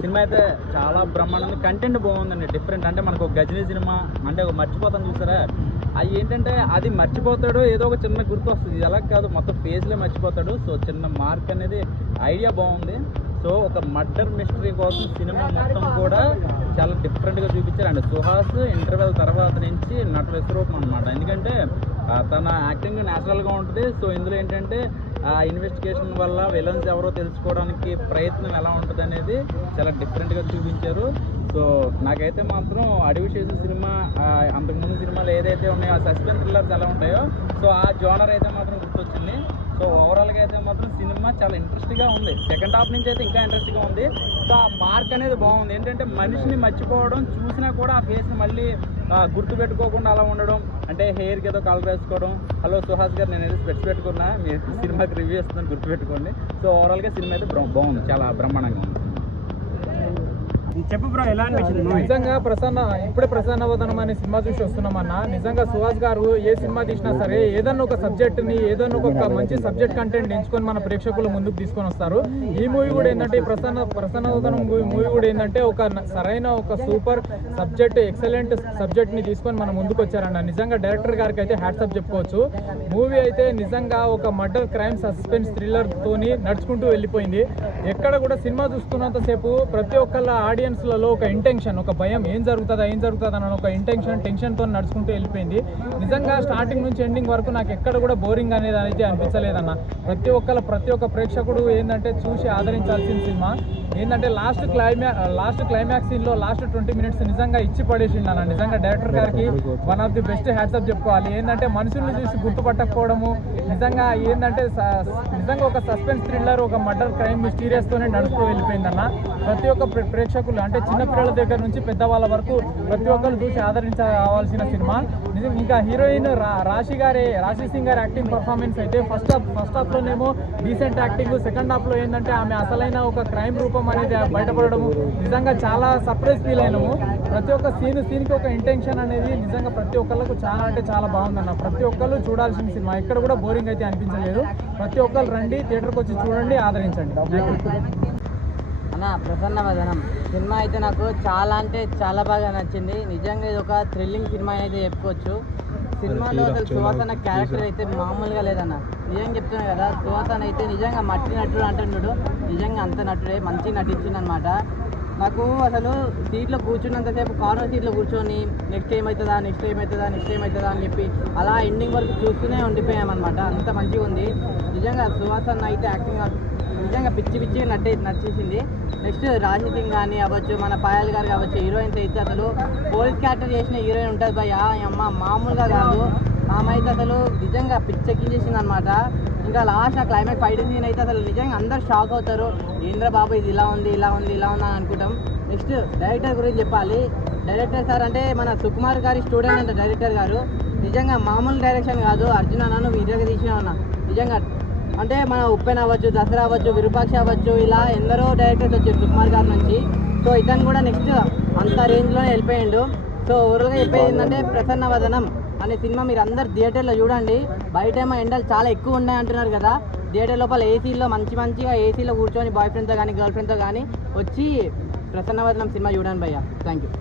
Cinema అయితే చాలా బ్రహ్మాండంగా కంటెంట్ బాగుందండి. డిఫరెంట్ అంటే మనకు ఒక గజనీ సినిమా అంటే ఒక మర్చిపోతాను చూసారా, అది ఏంటంటే అది మర్చిపోతాడు, ఏదో ఒక చిన్న గుర్తు వస్తుంది. ఇది అలా కాదు, మొత్తం ఫేజ్లే మర్చిపోతాడు. సో చిన్న మార్క్ అనేది ఐడియా బాగుంది. సో ఒక మర్డర్ మిస్టరీ కోసం సినిమా మొత్తం కూడా చాలా డిఫరెంట్గా చూపించారు. అండ్ సుహాస్ ఇంటర్వెల్ తర్వాత నుంచి నట విశ్వరూపం అనమాట. ఎందుకంటే తన యాక్టింగ్ న్యాచురల్గా ఉంటుంది. సో ఇందులో ఏంటంటే ఇన్వెస్టిగేషన్ వల్ల విలన్స్ ఎవరో తెలుసుకోవడానికి ప్రయత్నం ఎలా ఉంటుంది అనేది చాలా డిఫరెంట్గా చూపించారు. సో నాకైతే మాత్రం అడవి చేసే సినిమా అంతకుముందు సినిమాలు ఏదైతే ఉన్నాయో ఆ సస్పెన్స్ థ్రిల్లర్స్ ఎలా ఉంటాయో సో ఆ జోనర్ అయితే మాత్రం గుర్తొచ్చింది. సో ఓవరాల్గా అయితే మాత్రం సినిమా చాలా ఇంట్రెస్ట్గా ఉంది. సెకండ్ హాఫ్ నుంచి అయితే ఇంకా ఇంట్రెస్ట్గా ఉంది. సో ఆ మార్క్ అనేది బాగుంది. ఏంటంటే మనిషిని మర్చిపోవడం, చూసినా కూడా ఆ ఫేస్ని మళ్ళీ గుర్తుపెట్టుకోకుండా అలా ఉండడం, అంటే హెయిర్కి ఏదో కలర్ వేసుకోవడం. హలో సుహాస్ గారు, నేను ఏదో స్పెట్స్ పెట్టుకున్నా, మీరు సినిమాకి రివ్యూ ఇస్తున్నాను గుర్తుపెట్టుకోండి. సో ఓవరాల్గా సినిమా అయితే బాగుంది, చాలా బ్రహ్మాండంగా ఉంది. చెప్పు బ్రో, ఎలా అనిపించింది? నిజంగా ఇప్పుడే ప్రసన్నవదనం అనే సినిమా చూసి వస్తున్నామన్నా. నిజంగా సుహాస్ గారు ఏ సినిమా తీసినా సరే ఏదన్నా ఒక సబ్జెక్ట్ని ఏదన్నా ఒక మంచి సబ్జెక్ట్ కంటెంట్ ఎంచుకొని మన ప్రేక్షకుల ముందుకు తీసుకొని వస్తారు. ఈ మూవీ కూడా ఏంటంటే ప్రసన్నవదనం మూవీ కూడా ఏంటంటే ఒక సరైన ఒక సూపర్ సబ్జెక్ట్, ఎక్సలెంట్ సబ్జెక్ట్ని తీసుకొని మన ముందుకు వచ్చారన్న. నిజంగా డైరెక్టర్ గారికి అయితే హ్యాట్సాప్ చెప్పుకోవచ్చు. మూవీ అయితే నిజంగా ఒక మర్డర్, క్రైమ్, సస్పెన్స్ థ్రిల్లర్ తోని నడుచుకుంటూ వెళ్ళిపోయింది. ఎక్కడ కూడా సినిమా చూస్తున్నంతసేపు ప్రతి ఒక్కళ్ళ ఆడియన్స్లలో ఒక ఇంటెన్షన్, ఒక భయం, ఏం జరుగుతుందా అన్న ఒక టెన్షన్తో నడుచుకుంటూ వెళ్ళిపోయింది. నిజంగా స్టార్టింగ్ నుంచి ఎండింగ్ వరకు నాకు ఎక్కడ కూడా బోరింగ్ అనేది అయితే అనిపించలేదన్న. ప్రతి ఒక్క ప్రేక్షకుడు ఏంటంటే చూసి ఆదరించాల్సిన సినిమా. ఏంటంటే లాస్ట్ క్లైమాక్స్ సీన్లో లాస్ట్ 20 minutes నిజంగా ఇచ్చి పడేసిండు అన్న. నిజంగా డైరెక్టర్ గారికి one of the best hats off చెప్పుకోవాలి. ఏంటంటే మనుషుల్ని చూసి గుర్తుపట్టకపోవడము, నిజంగా ఏంటంటే నిజంగా ఒక సస్పెన్స్ థ్రిల్లర్, ఒక మర్డర్, క్రైమ్, మిస్టీరియస్తోనే నడుస్తూ వెళ్ళిపోయిందన్న. ప్రతి ఒక్క ప్రేక్షకులు అంటే చిన్నపిల్లల దగ్గర నుంచి పెద్దవాళ్ళ వరకు ప్రతి ఒక్కరు చూసి ఆదరించవలసిన సినిమా. ఇంకా హీరోయిన్ రాశి సింగ్ గారి యాక్టింగ్ పర్ఫార్మెన్స్ అయితే ఫస్ట్ హాఫ్లోనేమో డీసెంట్ యాక్టింగ్, సెకండ్ హాఫ్లో ఏంటంటే ఆమె అసలైన ఒక క్రైమ్ రూపం అనేది బయటపడము. నిజంగా చాలా సర్ప్రైజ్ ఫీల్ అయినాము. ప్రతి ఒక్క సీన్కి ఒక ఇంటెన్షన్ అనేది నిజంగా ప్రతి ఒక్కళ్ళకు చాలా అంటే చాలా బాగుందన్న. ప్రతి ఒక్కళ్ళు చూడాల్సిన సినిమా, ఎక్కడ కూడా బోరింగ్ అయితే అనిపించలేదు. ప్రతి ఒక్కళ్ళు రండి, థియేటర్కి వచ్చి చూడండి, ఆదరించండి. అన్న, ప్రసన్నవదనం సినిమా అయితే నాకు చాలా అంటే చాలా బాగా నచ్చింది. నిజంగా ఇది ఒక థ్రిల్లింగ్ సినిమా అయితే చెప్పుకోవచ్చు. సినిమాలో అసలు సుహాసన క్యారెక్టర్ అయితే మామూలుగా లేదన్న. నిజంగా చెప్తున్నాను కదా, సుహాసన అయితే నిజంగా మట్టి నటుడు అంటున్నాడు. నిజంగా అంత నటుడే, మంచి నటించింది అనమాట. నాకు అసలు సీట్లో కూర్చున్నంతసేపు కార్నర్ సీట్లో కూర్చొని నెక్స్ట్ ఏమవుతుందా అని చెప్పి అలా ఎండింగ్ వరకు చూస్తూనే ఉండిపోయామన్నమాట. అంత మంచిగా ఉంది. నిజంగా సుహాసన అయితే యాక్టింగ్ నిజంగా పిచ్చిగా నచ్చేసింది. నెక్స్ట్ రాశి సింగ్ కానీ అవ్వచ్చు, మన పాయల్ గారు కావచ్చు, హీరోయిన్స్ అయితే అసలు పోలీస్ క్యారెక్టర్ చేసిన హీరోయిన్ ఉంటుంది భయ, అమ్మ మామూలుగా కాదు. ఆమె అయితే అసలు నిజంగా పిచ్చెక్కించేసింది అనమాట. ఇంకా లాస్ట్ ఆ క్లైమాక్స్ ఫైట్ సీన్ అయితే అసలు నిజంగా అందరు షాక్ అవుతారు. ఏంద్ర బాబు ఇది ఇలా ఉంది అని అనుకుంటాం. నెక్స్ట్ డైరెక్టర్ గురించి చెప్పాలి. డైరెక్టర్ సార్ అంటే మన సుకుమార్ గారి స్టూడెంట్ అంటే డైరెక్టర్ గారు. నిజంగా మామూలు డైరెక్షన్ కాదు. అర్జున్ అన్న నువ్వు ఇరగా తీసినా నిజంగా అంటే మన ఉప్పెన్ అవ్వచ్చు, దసరా అవ్వచ్చు, విరూపాక్ష అవ్వచ్చు, ఇలా ఎందరో డైరెక్టర్స్ వచ్చారు సుకుమార్ గారి నుంచి. సో ఇతను కూడా నెక్స్ట్ అంత రేంజ్లోనే వెళ్ళిపోయిండు. సో ఓవరాల్గా చెప్పేది ఏంటంటే ప్రసన్నవదనం అనే సినిమా మీరు అందరు థియేటర్లో చూడండి. బయటేమో ఎండలు చాలా ఎక్కువ ఉన్నాయి అంటున్నారు కదా, థియేటర్ లోపల ఏసీలో మంచిగా ఏసీలో కూర్చొని బాయ్ ఫ్రెండ్తో కానీ గర్ల్ ఫ్రెండ్తో కానీ వచ్చి ప్రసన్నవదనం సినిమా చూడండి భయ్య. Thank you.